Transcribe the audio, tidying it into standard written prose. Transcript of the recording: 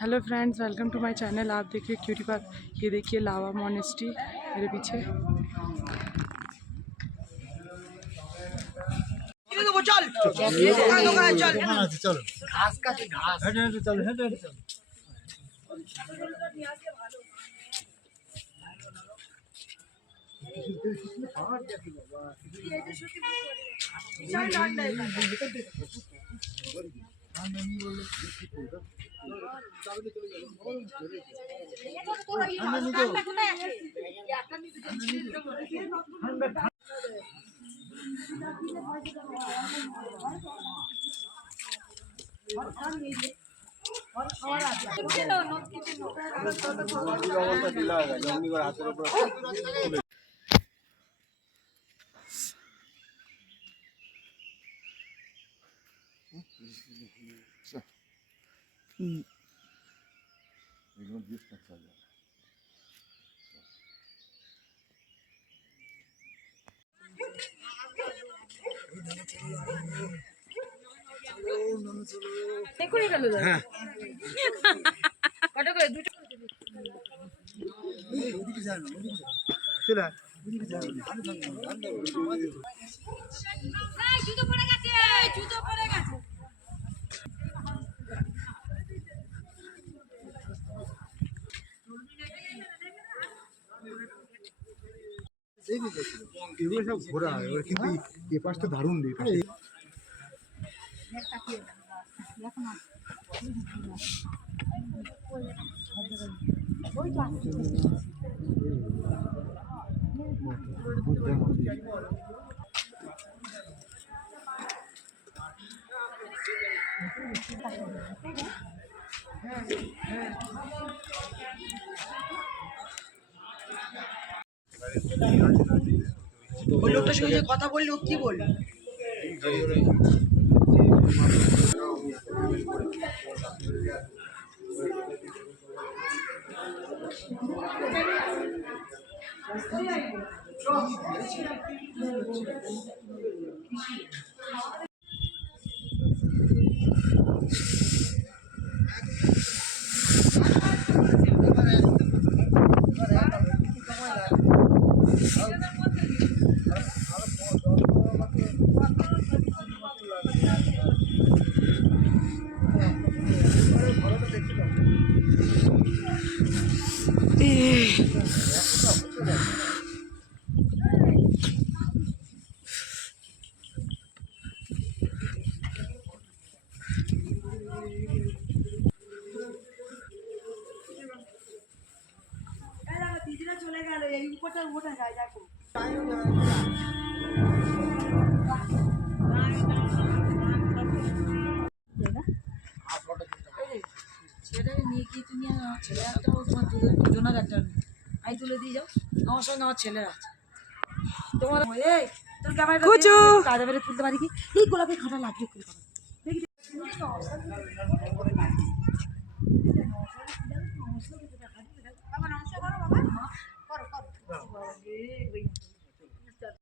Hello friends, welcome to my channel. आप देखिए cutie park. ये देखिए लावा मोनेस्ट्री मेरे पीछे। এগুলো সব ঘোরা এবার, কিন্তু এই পাশটা দারুণ রে। ওই লোকটার সঙ্গে কথা বললি ও কি বলল? দিদিরা চলে গেল, এই উপরটা ওঠা যায় দেখো। ছেলেটাকে নিয়ে কি তুমি ছেলে একটা তোমার দুজনের একটা আই তুলে দিয়ে যাও। আমার সঙ্গে আমার ছেলের আছে। তোমার এই তোর ক্যামেরাটা কাজে বেড়ে তুলতে পারি কি? এই গোলাপি খাটা লাগিয়ে